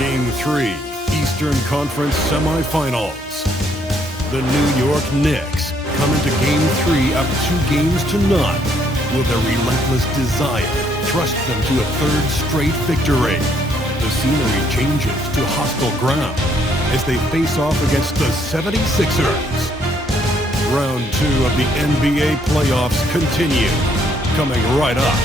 Game 3, Eastern Conference SemiFinals. The New York Knicks come into Game 3 up 2-0 with a relentless desire thrust them to a third straight victory. The scenery changes to hostile ground as they face off against the 76ers. Round 2 of the NBA playoffs continue, coming right up.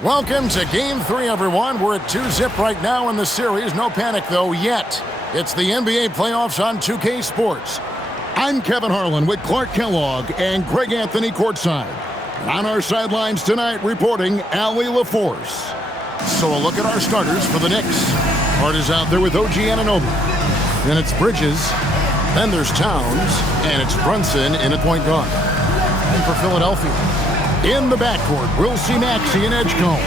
Welcome to Game 3, everyone. We're at 2-0 right now in the series. No panic, though, yet. It's the NBA playoffs on 2K Sports. I'm Kevin Harlan with Clark Kellogg and Greg Anthony courtside. On our sidelines tonight, reporting Allie LaForce. So a look at our starters for the Knicks. Hart is out there with OG Anunoby. Then it's Bridges. Then there's Towns. And it's Brunson in at point guard. And for Philadelphia, in the backcourt, we'll see Maxey and Edgecombe.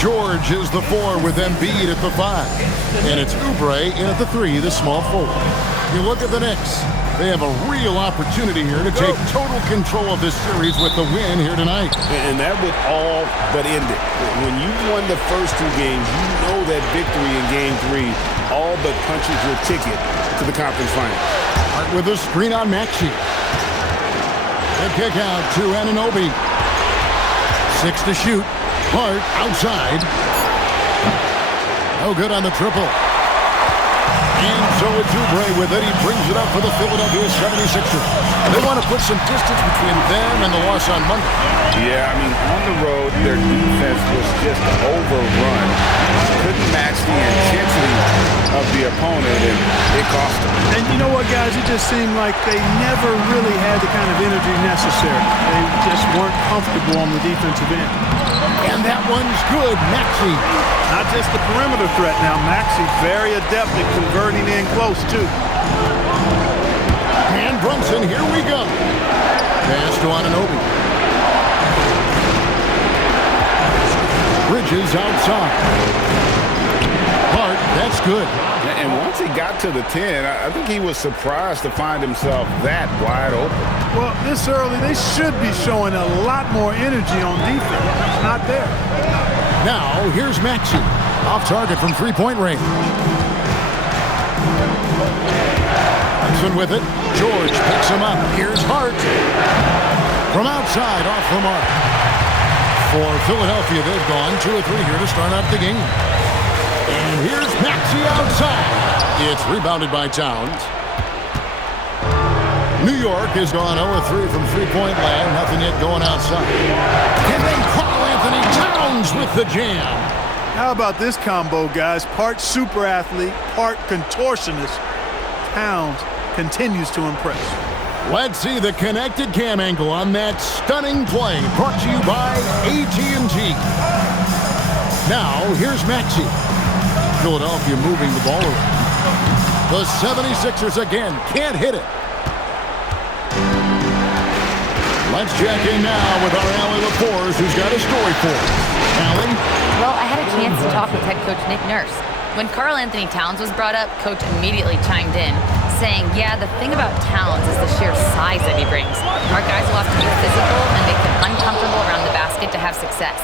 George is the 4 with Embiid at the 5. And it's Oubre in at the 3, the small forward. You look at the Knicks. They have a real opportunity here to take total control of this series with the win here tonight. And that would all but end it. When you won the first 2 games, you know that victory in Game 3 all but punches your ticket to the conference final. Hart with a screen on Maxey. The kick out to Anunoby. 6 to shoot. Hart outside. No good on the triple. And so it's Oubre with it. He brings it up for the Philadelphia 76ers. They want to put some distance between them and the loss on Monday. Yeah, I mean, on the road, their defense was just overrun. Couldn't match the intensity of the opponent, and it cost them. And you know what, guys? It just seemed like they never really had the kind of energy necessary. They just weren't comfortable on the defensive end. And that one's good. Maxey. Not just the perimeter threat now. Maxey very adept at converting in close, too. And Brunson, here we go. Pass to Anunoby. Bridges outside. Hart, that's good. And once he got to the 10, I think he was surprised to find himself that wide open. Well, this early, they should be showing a lot more energy on defense. It's not there. Now, here's Maxey. Off target from three-point range. Brunson with it. George picks him up. Here's Hart. From outside, off the mark. For Philadelphia, they've gone 2 of 3 here to start out the game. And here's Maxey outside. It's rebounded by Towns. New York has gone 0 of 3 from three-point land. Nothing yet going outside. And then Karl Anthony Towns with the jam. How about this combo, guys? Part super athlete, part contortionist. Towns continues to impress. Let's see the connected cam angle on that stunning play. Brought to you by AT&T. Now, here's Maxey. Philadelphia moving the ball around. The 76ers again can't hit it. Let's check in now with our Allie LaForce, who's got a story for us. Allie? Well, I had a chance to talk with head coach Nick Nurse. When Karl Anthony Towns was brought up, Coach immediately chimed in, saying, yeah, the thing about Towns is the sheer size that he brings. Our guys will have to be physical and make them uncomfortable around the basket to have success.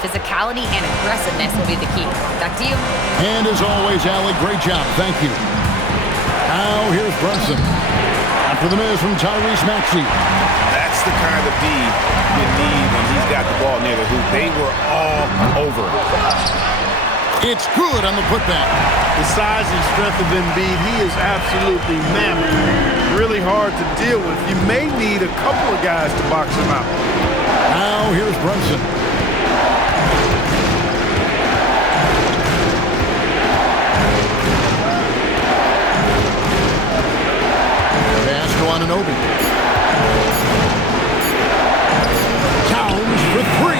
Physicality and aggressiveness will be the key. Back to you. And as always, Allie, great job. Thank you. Now here's Brunson. After the miss from Tyrese Maxey. That's the kind of D you need when he's got the ball near the hoop. They were all over it. It's good on the putback. The size and strength of Embiid, he is absolutely mammoth. Really hard to deal with. You may need a couple of guys to box him out. Now here's Brunson. Pass to Anunoby. Towns for 3.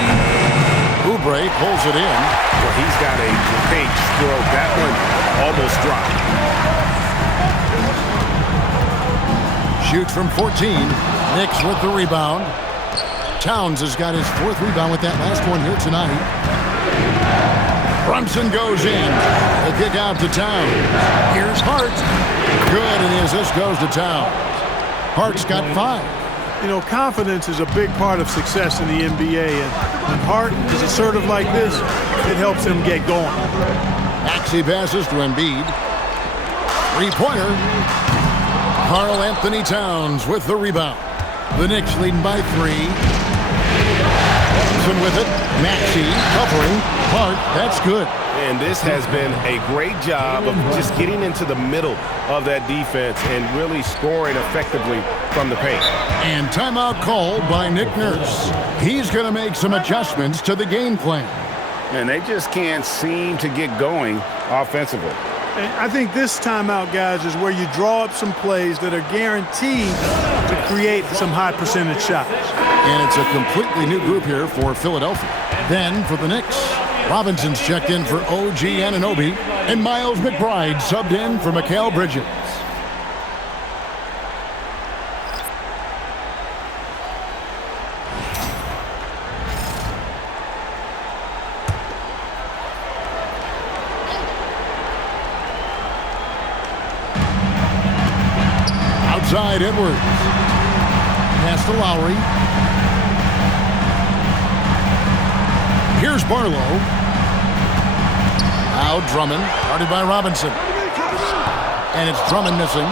Oubre pulls it in. Well, he's got a great stroke. That one almost dropped. Shoots from 14. Knicks with the rebound. Towns has got his 4th rebound with that last one here tonight. Brunson goes in. The kick out to Towns. Here's Hart. Good, and the assist goes to Towns. Hart's got 5. You know, confidence is a big part of success in the NBA, and when Hart is assertive like this, it helps him get going. Maxey passes to Embiid. Three-pointer. Karl Anthony Towns with the rebound. The Knicks leading by 3. Brunson with it. Maxey covering. Hart, that's good. And this has been a great job of just getting into the middle of that defense and really scoring effectively from the paint. And timeout called by Nick Nurse. He's going to make some adjustments to the game plan. And they just can't seem to get going offensively. And I think this timeout, guys, is where you draw up some plays that are guaranteed to create some high percentage shots. And it's a completely new group here for Philadelphia. Then for the Knicks, Robinson's checked in for OG Anunoby, and Miles McBride subbed in for Mikal Bridges. Outside Edwards. Pass to Lowry. Here's Barlow. Now Drummond, guarded by Robinson. And it's Drummond missing.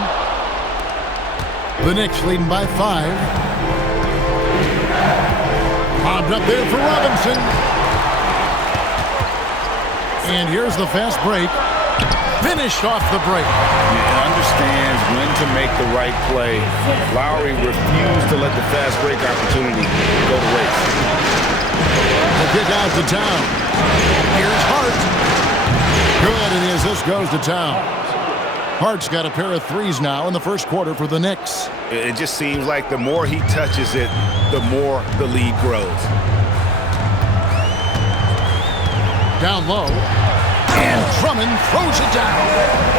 The Knicks leading by 5. Bobbed up there for Robinson. And here's the fast break. Finished off the break. He understands when to make the right play. Lowry refused to let the fast break opportunity go to waste. The kick out to Towns. Here's Hart. Good, and as this goes to Towns. Hart's got a pair of threes now in the first quarter for the Knicks. It just seems like the more he touches it, the more the lead grows. Down low. And Drummond throws it down.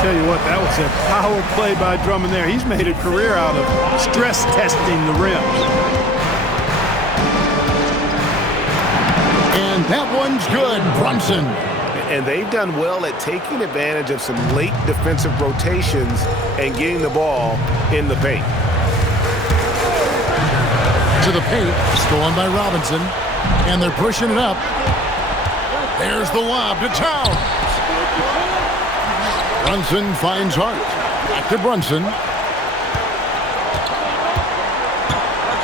Tell you what, that was a power play by Drummond there. He's made a career out of stress testing the rim. And that one's good, Brunson. And they've done well at taking advantage of some late defensive rotations and getting the ball in the paint. To the paint, stolen by Robinson. And they're pushing it up. There's the lob to Towns. Brunson finds Hart. Back to Brunson.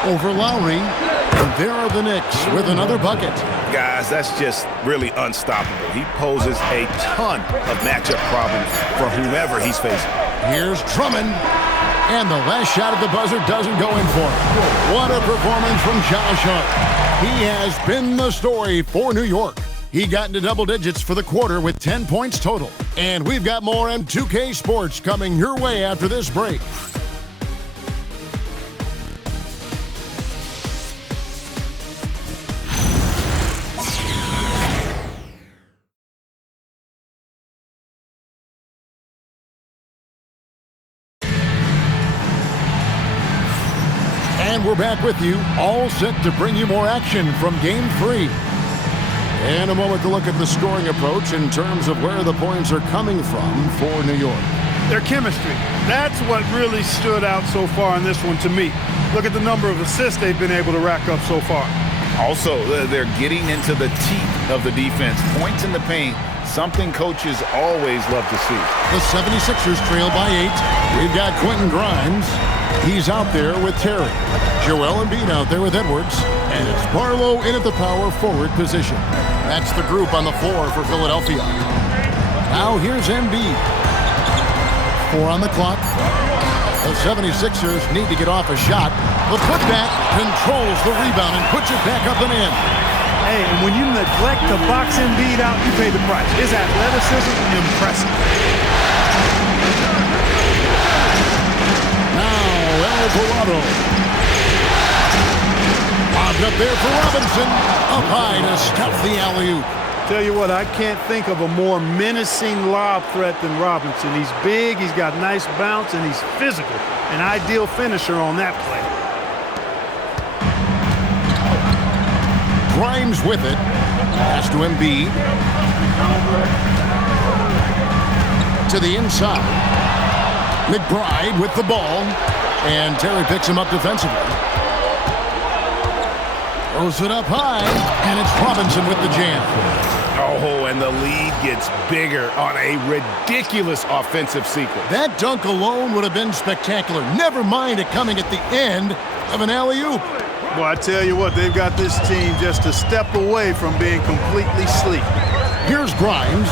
Over Lowry. And there are the Knicks with another bucket. Guys, that's just really unstoppable. He poses a ton of matchup problems for whomever he's facing. Here's Drummond. And the last shot at the buzzer doesn't go in for him. What a performance from Josh Hart. He has been the story for New York. He got into double digits for the quarter with 10 points total. And we've got more M2K Sports coming your way after this break. And we're back with you, all set to bring you more action from Game 3. And a moment to look at the scoring approach in terms of where the points are coming from for New York. Their chemistry. That's what really stood out so far in this one to me. Look at the number of assists they've been able to rack up so far. Also, they're getting into the teeth of the defense. Points in the paint, something coaches always love to see. The 76ers trail by 8. We've got Quentin Grimes. He's out there with Terry. Joel Embiid out there with Edwards. And it's Barlow in at the power forward position. That's the group on the floor for Philadelphia. Now here's Embiid. 4 on the clock. The 76ers need to get off a shot. The putback controls the rebound and puts it back up and in. Hey, and when you neglect to box Embiid out, you pay the price. His athleticism, impressive. Now, Alvarado. Bobbed up there for Robinson. Up high to stuff the alley-oop. Tell you what, I can't think of a more menacing lob threat than Robinson. He's big, he's got nice bounce, and he's physical. An ideal finisher on that play. Grimes with it. Pass to Embiid. To the inside. McBride with the ball. And Terry picks him up defensively. Throws it up high, and it's Robinson with the jam. Oh, and the lead gets bigger on a ridiculous offensive sequence. That dunk alone would have been spectacular. Never mind it coming at the end of an alley-oop. Well, I tell you what, they've got this team just a step away from being completely sleep. Here's Grimes.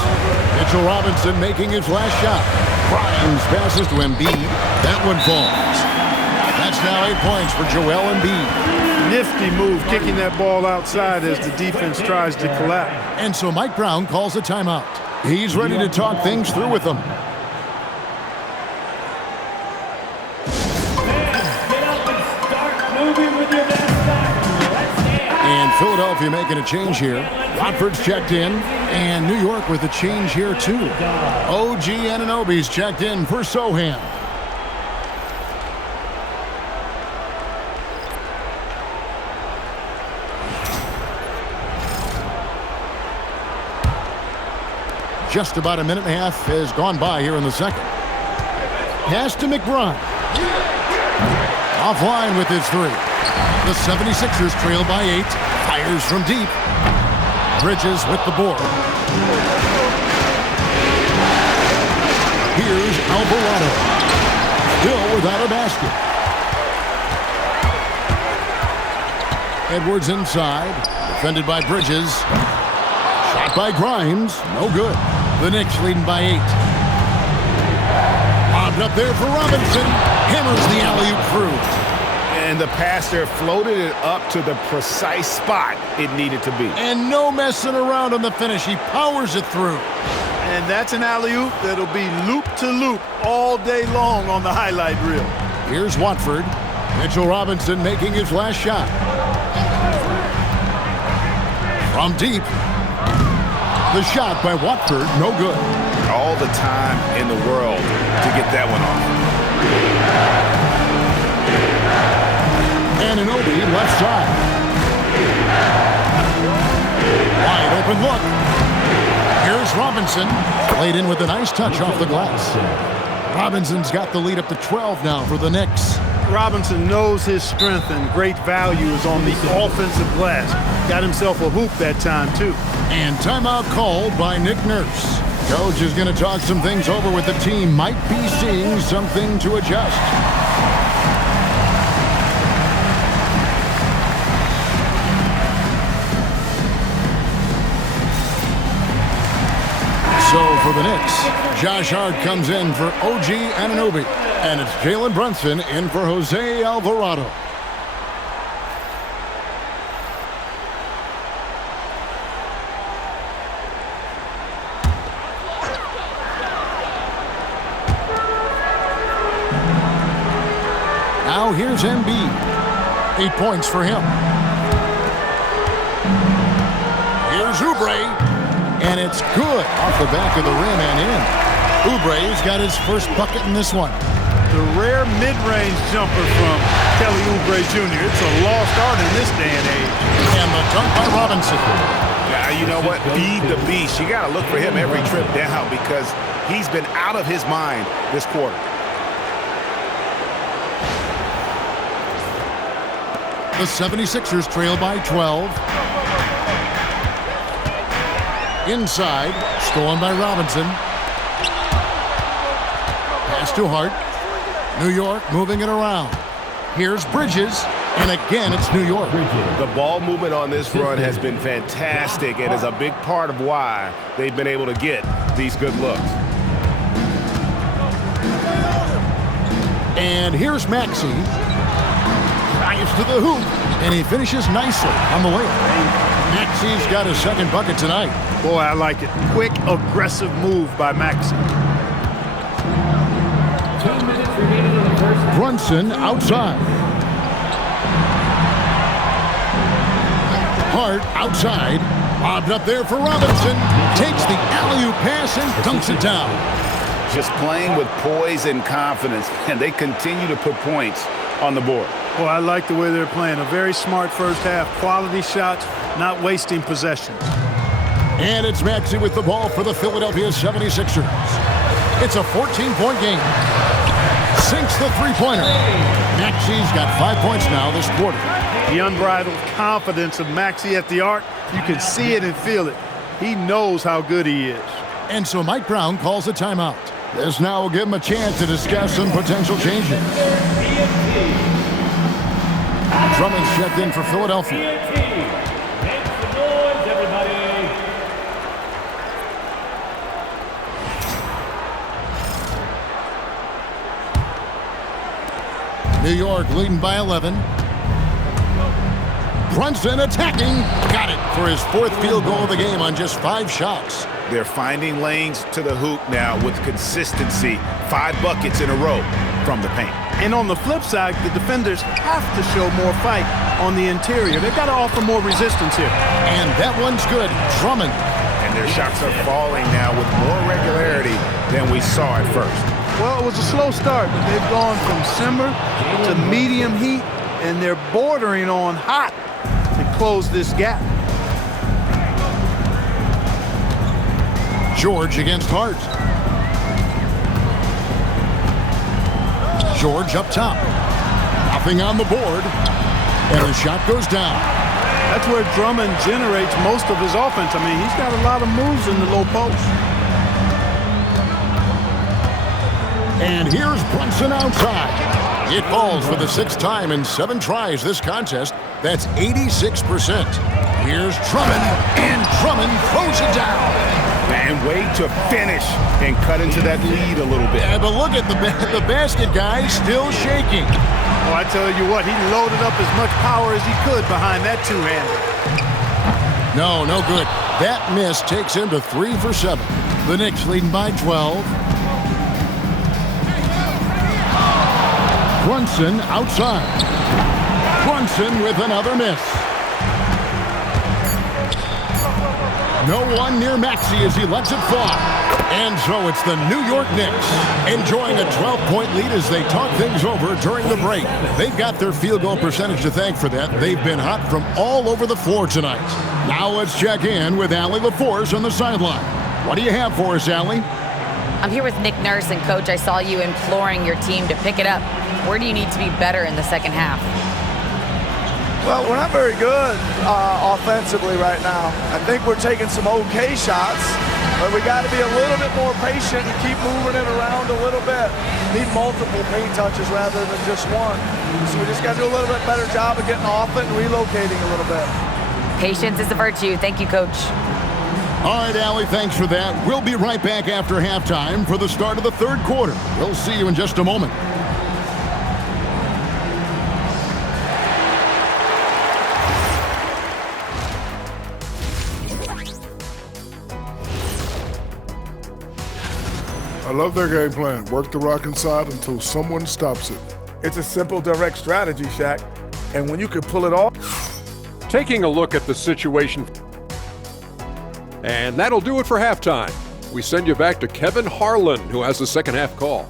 Mitchell Robinson making his last shot. Grimes passes to Embiid. That one falls. That's now 8 points for Joel Embiid. Nifty move, kicking that ball outside as the defense tries to collapse. And so Mike Brown calls a timeout. He's ready to talk things through with them. And Philadelphia making a change here. Watford's checked in, and New York with a change here too. OG Anunoby's checked in for Sohan. Just about a minute and a half has gone by here in the second. Pass to McBride. Offline with his three. The 76ers trail by 8. Fires from deep. Bridges with the board. Here's Alvarado. Still without a basket. Edwards inside. Defended by Bridges. Shot by Grimes. No good. The Knicks leading by 8. Lobbed up there for Robinson. Hammers the alley-oop through. And the passer floated it up to the precise spot it needed to be. And no messing around on the finish. He powers it through. And that's an alley-oop that'll be loop-to-loop all day long on the highlight reel. Here's Watford. Mitchell Robinson making his last shot. From deep. The shot by Watford, no good. All the time in the world to get that one off. Anunoby left side. Wide open look. Here's Robinson. Played in with a nice touch off the glass. Robinson's got the lead up to 12 now for the Knicks. Robinson knows his strength and great value is on the offensive glass. Got himself a hoop that time, too. And timeout called by Nick Nurse. Coach is going to talk some things over with the team. Might be seeing something to adjust. So for the Knicks, Josh Hart comes in for OG Anunoby. And it's Jalen Brunson in for Jose Alvarado. Now here's Embiid. 8 points for him. Here's Oubre. And it's good off the back of the rim and in. Oubre's got his first bucket in this one. The rare mid-range jumper from Kelly Oubre Jr. It's a lost art in this day and age. And the dunk by Robinson. Yeah, you know what? Feed the beast. You got to look for him every trip down because he's been out of his mind this quarter. The 76ers trail by 12. Inside, stolen by Robinson. Pass to Hart. New York moving it around. Here's Bridges, and again it's New York. The ball movement on this run has been fantastic and is a big part of why they've been able to get these good looks. And here's Maxey. Drives to the hoop, and he finishes nicely on the layup. Maxey's got his second bucket tonight. Boy, I like it. Quick, aggressive move by Maxey. 2 minutes remaining in the first half. Brunson outside. Hart outside. Lobbed up there for Robinson. Takes the alley-oop pass and dunks it down. Just playing with poise and confidence, and they continue to put points on the board. Well, I like the way they're playing. A very smart first half. Quality shots, not wasting possessions. And it's Maxey with the ball for the Philadelphia 76ers. It's a 14-point game. Sinks the three-pointer. Maxey's got 5 points now this quarter. The unbridled confidence of Maxey at the arc, you can see it and feel it. He knows how good he is. And so Mike Brown calls a timeout. This now will give him a chance to discuss some potential changes. Drummond's checked in for Philadelphia. Make some noise, everybody. New York leading by 11. Brunson attacking. Got it for his 4th field goal of the game on just 5 shots. They're finding lanes to the hoop now with consistency. 5 buckets in a row from the paint. And on the flip side, the defenders have to show more fight on the interior. They've got to offer more resistance here. And that one's good. Drummond. And their shots are falling now with more regularity than we saw at first. Well, it was a slow start, but they've gone from simmer to medium heat, and they're bordering on hot to close this gap. George against Hart. George up top. Nothing on the board. And the shot goes down. That's where Drummond generates most of his offense. I mean, he's got a lot of moves in the low post. And here's Brunson outside. It falls for the 6th time in 7 tries this contest. That's 86%. Here's Drummond, and Drummond throws it down. And way to finish and cut into that lead a little bit. Yeah, but look at the basket guy still shaking. Oh, I tell you what, he loaded up as much power as he could behind that two-hander. No good. That miss takes him to 3 for 7. The Knicks leading by 12. Brunson outside. Brunson with another miss. No one near Maxey as he lets it fly. And so it's the New York Knicks enjoying a 12-point lead as they talk things over during the break. They've got their field goal percentage to thank for that. They've been hot from all over the floor tonight. Now let's check in with Allie LaForce on the sideline. What do you have for us, Allie? I'm here with Nick Nurse, and Coach, I saw you imploring your team to pick it up. Where do you need to be better in the second half? Well, we're not very good offensively right now. I think we're taking some okay shots, but we got to be a little bit more patient and keep moving it around a little bit. Need multiple paint touches rather than just one. So we just got to do a little bit better job of getting off it and relocating a little bit. Patience is a virtue. Thank you, Coach. All right, Allie, thanks for that. We'll be right back after halftime for the start of the 3rd quarter. We'll see you in just a moment. I love their game plan. Work the rock inside until someone stops it. It's a simple, direct strategy, Shaq. And when you can pull it off. Taking a look at the situation. And that'll do it for halftime. We send you back to Kevin Harlan, who has the second half call.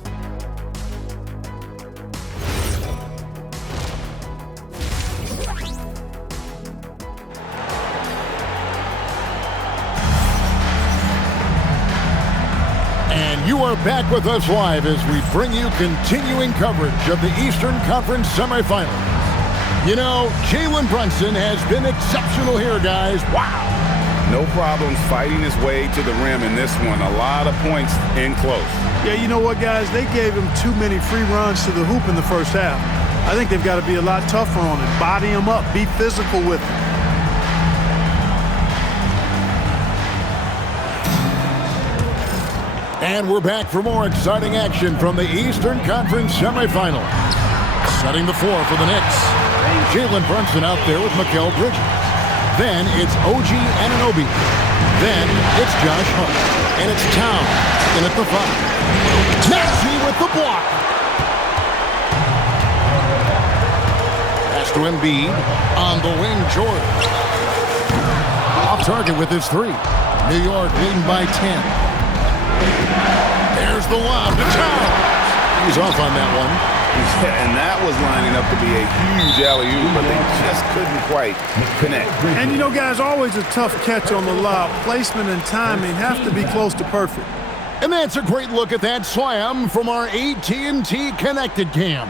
And you are back with us live as we bring you continuing coverage of the Eastern Conference SemiFinals. You know, Jalen Brunson has been exceptional here, guys. Wow. No problems fighting his way to the rim in this one. A lot of points in close. Yeah, you know what, guys? They gave him too many free runs to the hoop in the first half. I think they've got to be a lot tougher on him. Body him up. Be physical with him. And we're back for more exciting action from the Eastern Conference SemiFinals. Setting the floor for the Knicks. Jalen Brunson out there with Mikal Bridges. Then it's OG Anunoby. Then it's Josh Hart. And it's Towns in at the 5. Maxey with the block. Pass to Embiid. On the wing, George. Off target with his 3. New York leading by 10. There's the lob to Towns. He's off on that one. And that was lining up to be a huge alley-oop, but they just couldn't quite connect. And you know, guys, always a tough catch on the lob. Placement and timing have to be close to perfect. And that's a great look at that slam from our AT&T Connected Cam.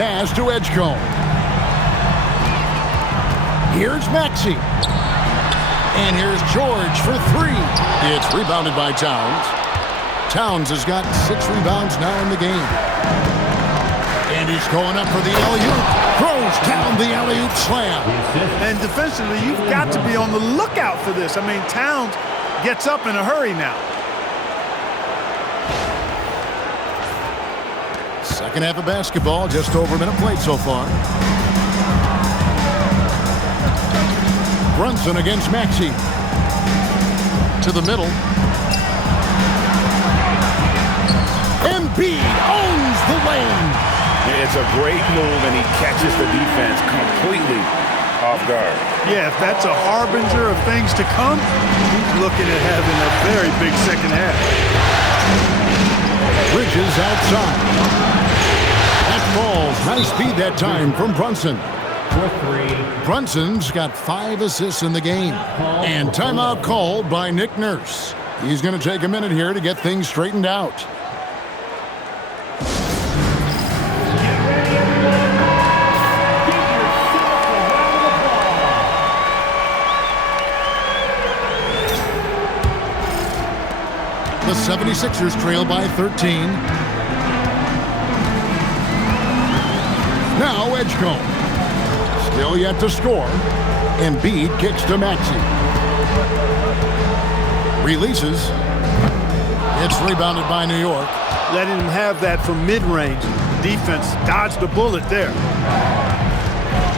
pass to Edgecombe. Here's Maxey. And here's George for three. It's rebounded by Towns. Towns has got 6 rebounds now in the game. And he's going up for the alley-oop. Throws down the alley-oop slam. And defensively, you've got to be on the lookout for this. I mean, Towns gets up in a hurry now. Second half of basketball, just over a minute played so far. Brunson against Maxey. To the middle. Embiid owns the lane. It's a great move, and he catches the defense completely off guard. Yeah, if that's a harbinger of things to come, he's looking at having a very big second half. Bridges outside. That falls. Nice speed that time from Brunson. Brunson's got 5 assists in the game. And timeout called by Nick Nurse. He's going to take a minute here to get things straightened out. The 76ers trail by 13. Now Edgecombe. Still yet to score. Embiid kicks to Maxey. Releases. It's rebounded by New York. Letting him have that from mid-range. The defense dodged the bullet there.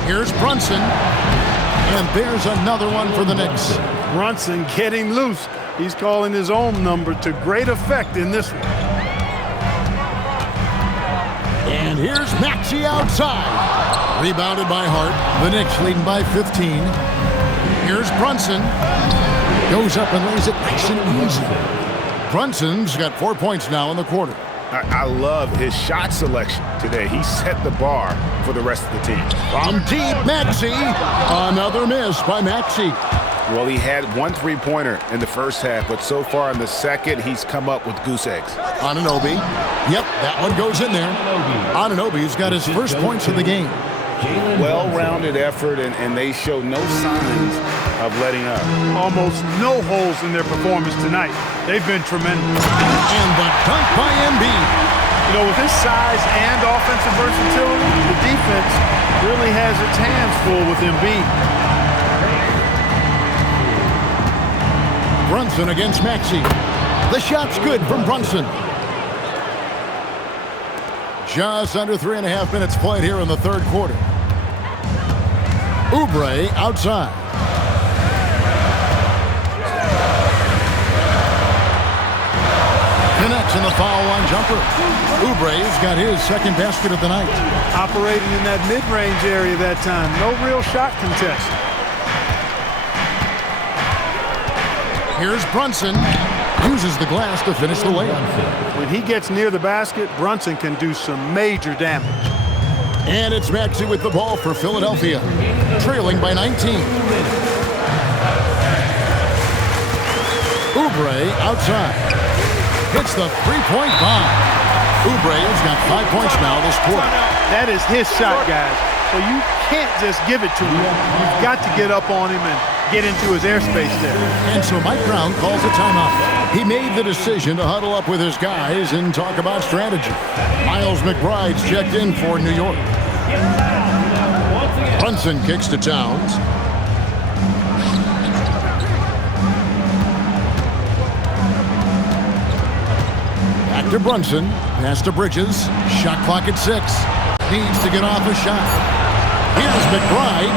Here's Brunson. And there's another one for the Knicks. Brunson getting loose. He's calling his own number to great effect in this one. And here's Maxey outside. Rebounded by Hart. The Knicks leading by 15. Here's Brunson. Goes up and lays it nice and easy. Brunson's got 4 points now in the quarter. I love his shot selection today. He set the bar for the rest of the team. From deep, Maxey. Another miss by Maxey. Well, he had 1 3-pointer in the first half, but so far in the second, he's come up with goose eggs. Anunoby. Yep, that one goes in there. Anunoby's got his first points of the game. Well-rounded effort, and they show no signs of letting up. Almost no holes in their performance tonight. They've been tremendous. And the dunk by Embiid. You know, with his size and offensive versatility, the defense really has its hands full with Embiid. Brunson against Maxey. The shot's good from Brunson. Just under 3.5 minutes played here in the third quarter. Oubre outside. Connects in the foul line jumper. Oubre's got his second basket of the night. Operating in that mid-range area that time. No real shot contest. Here's Brunson. Uses the glass to finish the layup. When he gets near the basket, Brunson can do some major damage. And it's Maxey with the ball for Philadelphia, trailing by 19. Oubre outside. Hits the three-point bomb. Oubre's got 5 points now this quarter. That is his shot, guys. So you can't just give it to him. You've got to get up on him and get into his airspace there. And so Mike Brown calls a timeout. He made the decision to huddle up with his guys and talk about strategy. Miles McBride's checked in for New York. Brunson kicks to Towns. Back to Brunson. Pass to Bridges. Shot clock at 6. Needs to get off a shot. Here's McBride.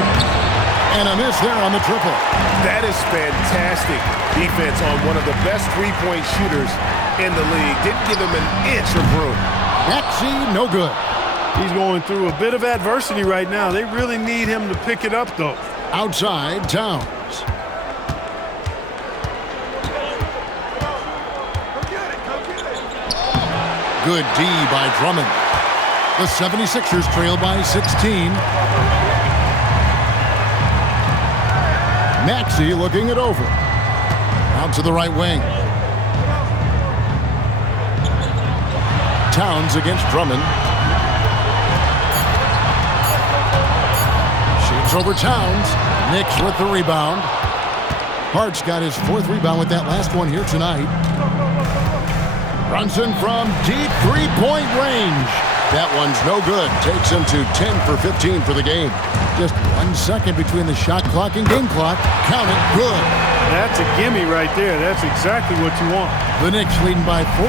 And a miss there on the triple. That is fantastic defense on one of the best three-point shooters in the league. Didn't give him an inch of room. Maxey, no good. He's going through a bit of adversity right now. They really need him to pick it up, though. Outside, Towns. Good D by Drummond. The 76ers trail by 16. Maxey looking it over. Out to the right wing. Towns against Drummond. over Towns. Knicks with the rebound. Hart's got his 4th rebound with that last one here tonight. Brunson from deep three-point range. That one's no good. Takes him to 10 for 15 for the game. Just 1 second between the shot clock and game clock. Count it. Good. That's a gimme right there. That's exactly what you want. The Knicks leading by 14.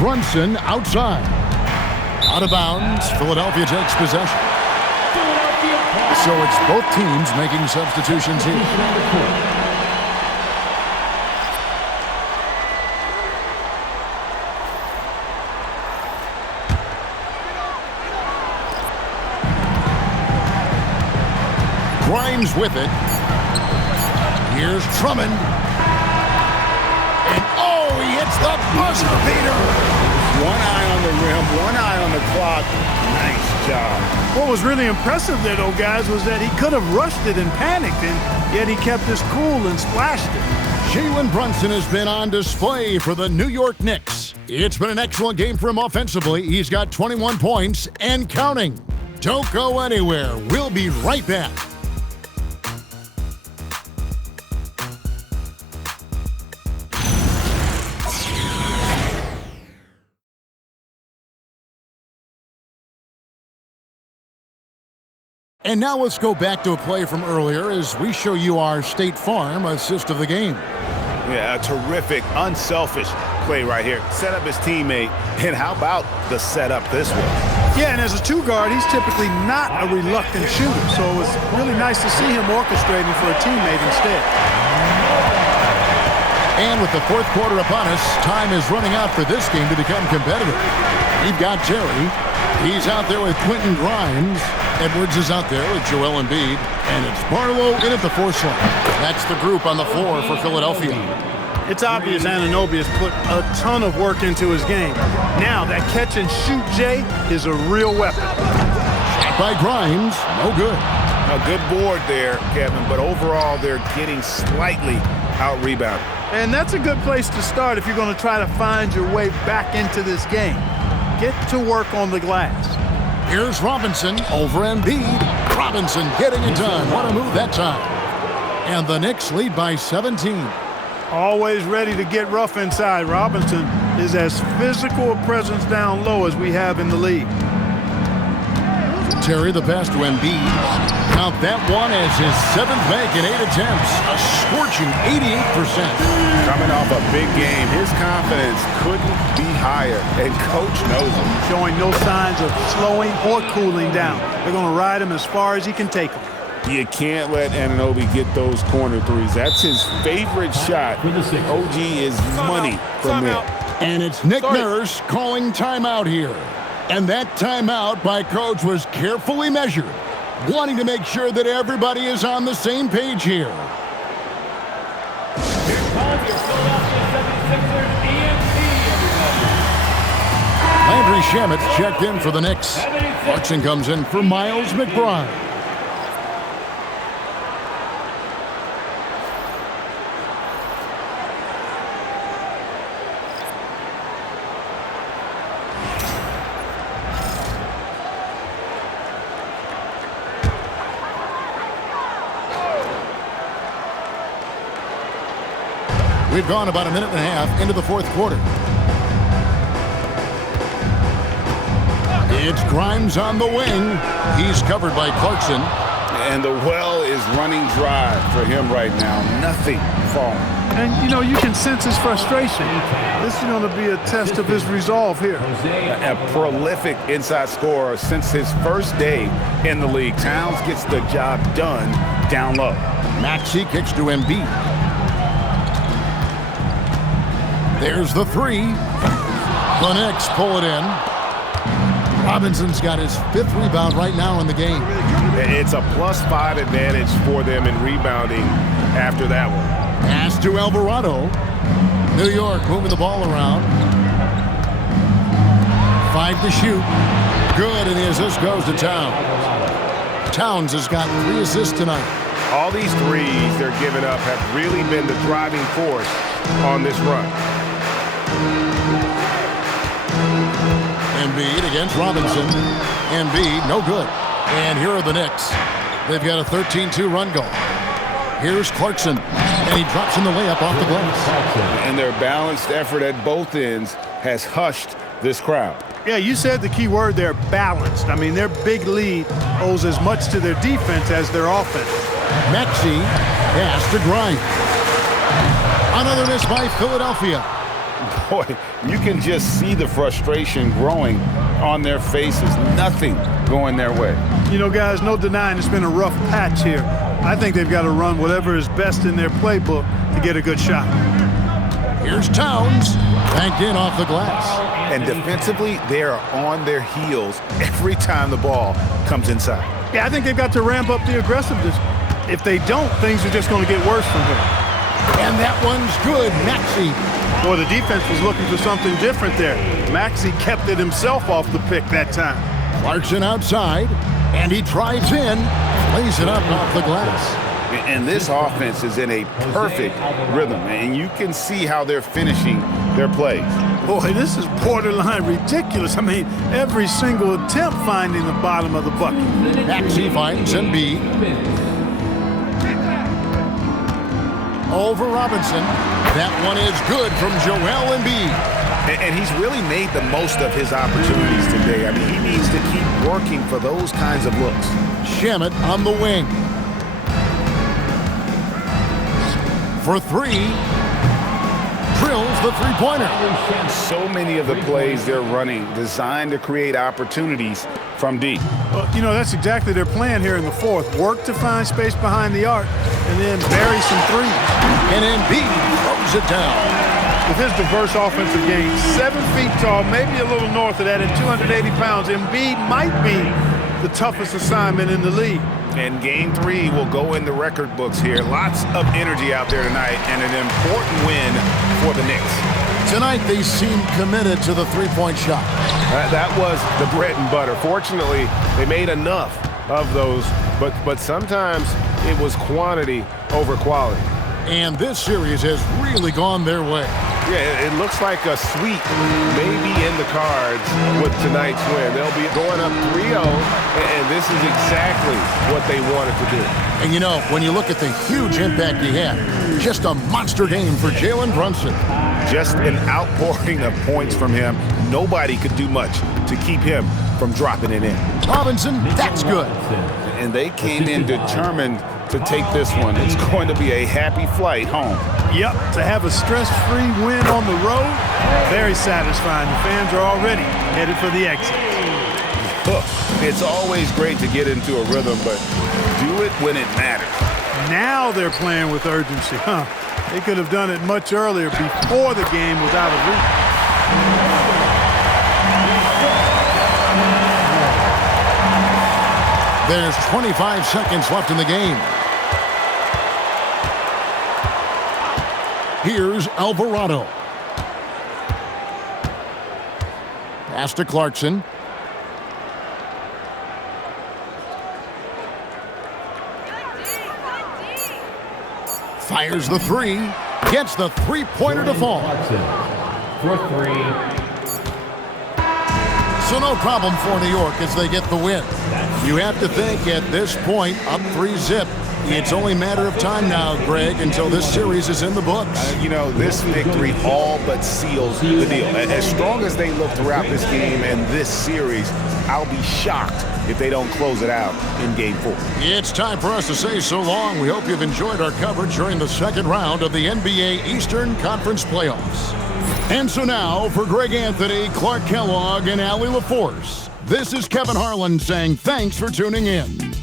Brunson outside. Out of bounds. Philadelphia takes possession. So it's both teams making substitutions here. Grimes with it. Here's Drummond. And oh, he hits the buzzer beater. One eye on the rim, one eye on the clock. Nice job. What was really impressive there, though, guys, was that he could have rushed it and panicked, and yet he kept his cool and splashed it. Jalen Brunson has been on display for the New York Knicks. It's been an excellent game for him offensively. He's got 21 points and counting. Don't go anywhere. We'll be right back. And now let's go back to a play from earlier as we show you our State Farm assist of the game. Yeah, a terrific, unselfish play right here. Set up his teammate, and how about the setup this way? Yeah, and as a 2-guard, he's typically not a reluctant shooter, so it was really nice to see him orchestrating for a teammate instead. And with the 4th quarter upon us, time is running out for this game to become competitive. We've got Terry. He's out there with Quentin Grimes. Edwards is out there with Joel Embiid. And it's Barlow in at the 4 slot. That's the group on the floor for Philadelphia. It's obvious Anunoby has put a ton of work into his game. Now that catch and shoot, Jay, is a real weapon. Shot by Grimes. No good. A good board there, Kevin, but overall they're getting slightly out-rebounded. And that's a good place to start if you're going to try to find your way back into this game. Get to work on the glass. Here's Robinson over Embiid. Robinson getting it done. What a move that time. And the Knicks lead by 17. Always ready to get rough inside. Robinson is as physical a presence down low as we have in the league. Terry the pass to Embiid. Count that one as his 7th make in 8 attempts. A scorching 88%. Coming off a big game, his confidence couldn't be higher, and coach knows it. Showing no signs of slowing or cooling down. They're going to ride him as far as he can take him. You can't let Anunoby get those corner threes. That's his favorite shot. OG is money from there. And it's Nick Nurse calling timeout here. And that timeout by coach was carefully measured, wanting to make sure that everybody is on the same page here. Landry Shamet checked in for the Knicks. Clarkson comes in for Miles McBride. We've gone about a minute and a half into the 4th quarter. It's Grimes on the wing. He's covered by Clarkson. And the well is running dry for him right now. Nothing falling. And, you know, you can sense his frustration. This is going to be a test of his resolve here. A prolific inside scorer since his first day in the league. Towns gets the job done down low. Maxey kicks to Embiid. There's the 3. The Knicks pull it in. Robinson's got his 5th rebound right now in the game. It's a +5 advantage for them in rebounding after that one. Pass to Alvarado. New York moving the ball around. 5 to shoot. Good, and the assist goes to Towns. Towns has got 3 assists tonight. All these threes they're giving up have really been the driving force on this run. Embiid against Robinson. Embiid, no good. And here are the Knicks. They've got a 13-2 run going. Here's Clarkson, and he drops in the layup off the glass. And their balanced effort at both ends has hushed this crowd. Yeah, you said the key word there, balanced. I mean, their big lead owes as much to their defense as their offense. Maxey has to grind. Another miss by Philadelphia. Boy, you can just see the frustration growing on their faces. Nothing going their way. You know, guys, no denying it's been a rough patch here. I think they've got to run whatever is best in their playbook to get a good shot. Here's Towns, banked in off the glass. And defensively, they are on their heels every time the ball comes inside. Yeah, I think they've got to ramp up the aggressiveness. If they don't, things are just going to get worse from here. And that one's good, Maxey. Boy, the defense was looking for something different there. Maxey kept it himself off the pick that time. Clarkson outside, and he drives in, lays it up off the glass. And this offense is in a perfect rhythm, and you can see how they're finishing their plays. Boy, this is borderline ridiculous. I mean, every single attempt finding the bottom of the bucket. Maxey finds Embiid. Over Robinson. That one is good from Joel Embiid. And he's really made the most of his opportunities today. I mean, he needs to keep working for those kinds of looks. Shamet on the wing. For three. Drills the three-pointer. So many of the plays they're running designed to create opportunities from deep. Well, you know, that's exactly their plan here in the fourth. Work to find space behind the arc and then bury some threes. And Embiid throws it down. With his diverse offensive game, 7 feet tall, maybe a little north of that, at 280 pounds, Embiid might be the toughest assignment in the league. And game 3 will go in the record books here. Lots of energy out there tonight and an important win for the Knicks. Tonight they seem committed to the three-point shot. That was the bread and butter. Fortunately, they made enough of those, but sometimes it was quantity over quality. And this series has really gone their way. Yeah, it looks like a sweep maybe in the cards with tonight's win. They'll be going up 3-0, and this is exactly what they wanted to do. And you know, when you look at the huge impact he had, just a monster game for Jalen Brunson. Just an outpouring of points from him. Nobody could do much to keep him from dropping it in. Robinson, that's good. And they came in determined to take this one. It's going to be a happy flight home. Yep, to have a stress-free win on the road, very satisfying. The fans are already headed for the exit. Look, it's always great to get into a rhythm, but do it when it matters. Now they're playing with urgency. They could have done it much earlier before the game was out of reach. There's 25 seconds left in the game. Here's Alvarado. Pass to Clarkson. Fires the three. Gets the three-pointer to fall. For three. So no problem for New York as they get the win. You have to think at this point, up 3-0. It's only a matter of time now, Greg, until this series is in the books. You know, this victory all but seals the deal. As strong as they look throughout this game and this series, I'll be shocked if they don't close it out in Game 4. It's time for us to say so long. We hope you've enjoyed our coverage during the second round of the NBA Eastern Conference Playoffs. And so now, for Greg Anthony, Clark Kellogg, and Allie LaForce, this is Kevin Harlan saying thanks for tuning in.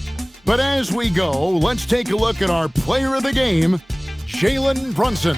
But as we go, let's take a look at our player of the game, Jalen Brunson.